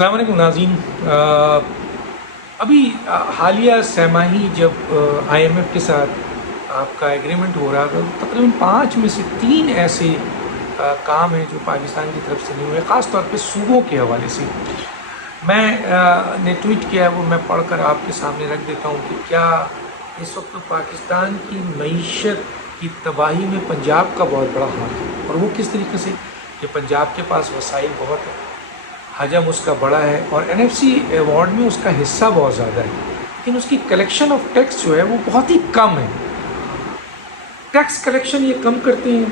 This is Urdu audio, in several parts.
السلام علیکم ناظرین۔ ابھی حالیہ سہ ماہی جب آئی ایم ایف کے ساتھ آپ کا ایگریمنٹ ہو رہا تھا، تقریباً 5 میں سے 3 ایسے کام ہیں جو پاکستان کی طرف سے نہیں ہوئے، خاص طور پہ صوبوں کے حوالے سے۔ میں نے ٹویٹ کیا ہے، وہ میں پڑھ کر آپ کے سامنے رکھ دیتا ہوں کہ کیا اس وقت پاکستان کی معیشت کی تباہی میں پنجاب کا بہت بڑا ہاتھ ہے، اور وہ کس طریقے سے کہ پنجاب کے پاس وسائل بہت ہے، حجم اس کا بڑا ہے، اور این ایف سی ایوارڈ میں اس کا حصہ بہت زیادہ ہے، لیکن اس کی کلیکشن آف ٹیکس جو ہے وہ بہت ہی کم ہے۔ ٹیکس کلیکشن یہ کم کرتے ہیں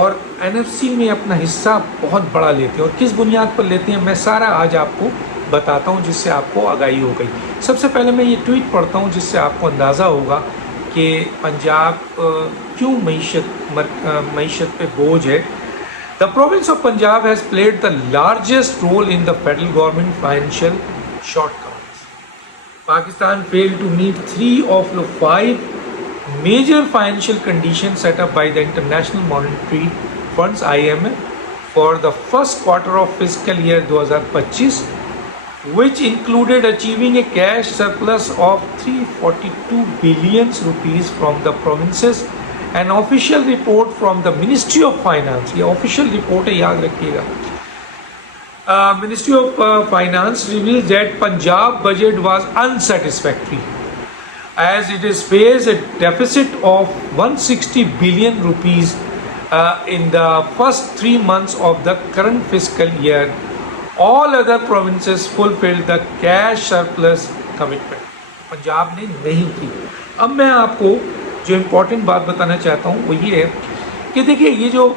اور این ایف سی میں اپنا حصہ بہت بڑا لیتے ہیں، اور کس بنیاد پر لیتے ہیں میں سارا آج آپ کو بتاتا ہوں، جس سے آپ کو آگاہی ہو گئی۔ سب سے پہلے میں یہ ٹویٹ پڑھتا ہوں جس سے آپ کو اندازہ ہوگا کہ پنجاب کیوں معیشت پہ بوجھ ہے۔ The province of Punjab has played the largest role in the federal government financial shortcomings. Pakistan failed to meet 3 of the 5 major financial conditions set up by the International Monetary Funds (IMF) for the first quarter of fiscal year 2025, which included achieving a cash surplus of 342 billion rupees from the provinces. An official report from the Ministry of Finance, یہ official report ہے، یاد رکھیے گا۔ Ministry of Finance reveals that Punjab budget was unsatisfactory as it is faced a deficit of 160 billion rupees in the first 3 months of the current fiscal year. All other provinces fulfilled the cash surplus commitment. Punjab نے نہیں کی۔ اب میں آپ کو جو امپورٹنٹ بات بتانا چاہتا ہوں وہ یہ ہے کہ دیکھیے، یہ جو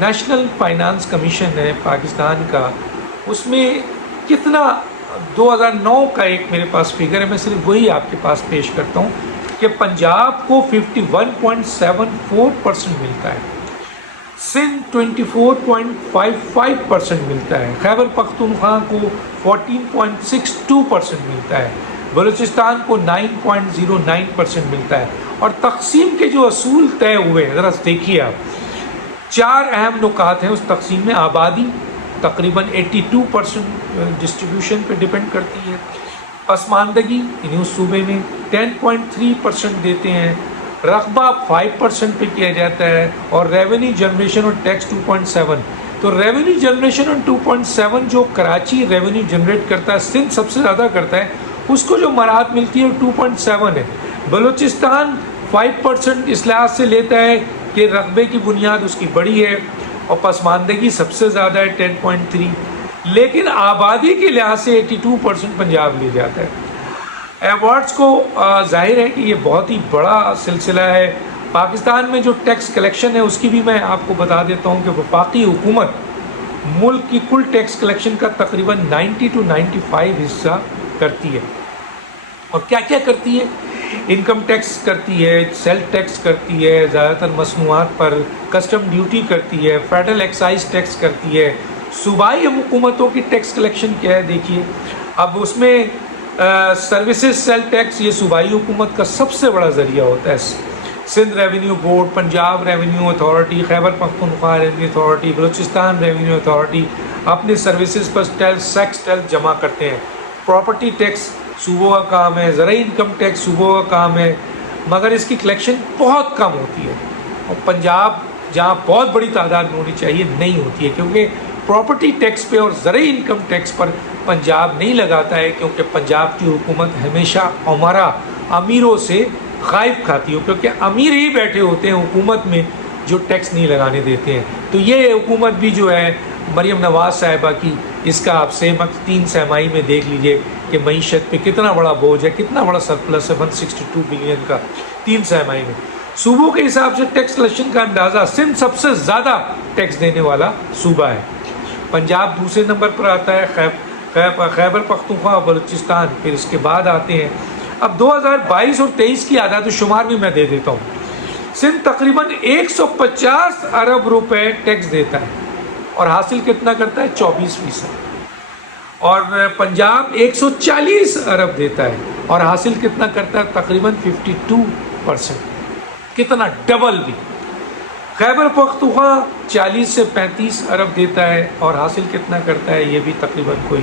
نیشنل فائنانس کمیشن ہے پاکستان کا، اس میں کتنا 2009 کا ایک میرے پاس فگر ہے، میں صرف وہی آپ کے پاس پیش کرتا ہوں کہ پنجاب کو 51.74% ملتا ہے، سندھ 24.55% ملتا ہے، خیبر پختونخوا کو 14.62% ملتا ہے، بلوچستان کو 9.09% ملتا ہے۔ اور تقسیم کے جو اصول طے ہوئے ذرا دیکھیے آپ، 4 اہم نکات ہیں اس تقسیم میں۔ آبادی تقریباً 82% ڈسٹریبیوشن پہ ڈپینڈ کرتی ہے، پسماندگی یعنی اس صوبے میں 10.3% دیتے ہیں، رقبہ 5% پہ کیا جاتا ہے، اور ریونیو جنریشن اور ٹیکس 2.7۔ تو ریونیو جنریشن اور 2.7 جو کراچی ریونیو جنریٹ کرتا ہے، سندھ سب سے زیادہ کرتا ہے، اس کو جو مراعات ملتی ہے وہ 2.7 ہے۔ بلوچستان 5% اس لحاظ سے لیتا ہے کہ رقبے کی بنیاد اس کی بڑی ہے، اور پسماندگی سب سے زیادہ ہے 10.3، لیکن آبادی کے لحاظ سے 82% پنجاب لے جاتا ہے۔ ایوارڈز کو ظاہر ہے کہ یہ بہت ہی بڑا سلسلہ ہے۔ پاکستان میں جو ٹیکس کلیکشن ہے اس کی بھی میں آپ کو بتا دیتا ہوں کہ وفاقی حکومت ملک کی کل ٹیکس کلیکشن کا تقریباً 90 to 95 حصہ کرتی ہے۔ اور کیا کیا کرتی ہے؟ انکم ٹیکس کرتی ہے، سیل ٹیکس کرتی ہے، زیادہ تر مصنوعات پر کسٹم ڈیوٹی کرتی ہے، فیڈرل ایکسائز ٹیکس کرتی ہے۔ صوبائی حکومتوں کی ٹیکس کلیکشن کیا ہے دیکھیے، اب اس میں سروسز سیل ٹیکس یہ صوبائی حکومت کا سب سے بڑا ذریعہ ہوتا ہے۔ Sindh revenue board, Punjab revenue authority, Khyber Pakhtunkhwa revenue authority, Balochistan revenue authority اپنے سروسز پر سیکس ٹیکس جمع کرتے ہیں۔ پراپرٹی ٹیکس صوبوں کا کام ہے، زرعی انکم ٹیکس صوبوں کا کام ہے، مگر اس کی کلیکشن بہت کم ہوتی ہے، اور پنجاب جہاں بہت بڑی تعداد میں ہونی چاہیے نہیں ہوتی ہے، کیونکہ پراپرٹی ٹیکس پہ اور زرعی انکم ٹیکس پر پنجاب نہیں لگاتا ہے، کیونکہ پنجاب کی حکومت ہمیشہ عمرہ امیروں سے غائب کھاتی ہے، کیونکہ امیر ہی بیٹھے ہوتے ہیں حکومت میں جو ٹیکس نہیں لگانے دیتے ہیں۔ تو یہ حکومت بھی جو ہے مریم نواز صاحبہ کی، اس کا آپ 3 سہ-ماہی میں دیکھ لیجئے کہ معیشت پہ کتنا بڑا بوجھ ہے، کتنا بڑا سرپلس ہے 162 بلین کا 3 سہ-ماہی میں۔ صوبوں کے حساب سے ٹیکس کلیکشن کا اندازہ، سندھ سب سے زیادہ ٹیکس دینے والا صوبہ ہے، پنجاب دوسرے نمبر پر آتا ہے، خیبر پختونخوا اور بلوچستان پھر اس کے بعد آتے ہیں۔ اب 2022 اور 23 کی اعداد و شمار بھی میں دے دیتا ہوں۔ سندھ تقریباً 150 ارب روپے ٹیکس دیتا ہے اور حاصل کتنا کرتا ہے 24%، اور پنجاب 140 ارب دیتا ہے اور حاصل کتنا کرتا ہے تقریباً 52%، کتنا ڈبل بھی۔ خیبر پختونخوا 40 سے 35 ارب دیتا ہے اور حاصل کتنا کرتا ہے یہ بھی تقریباً کوئی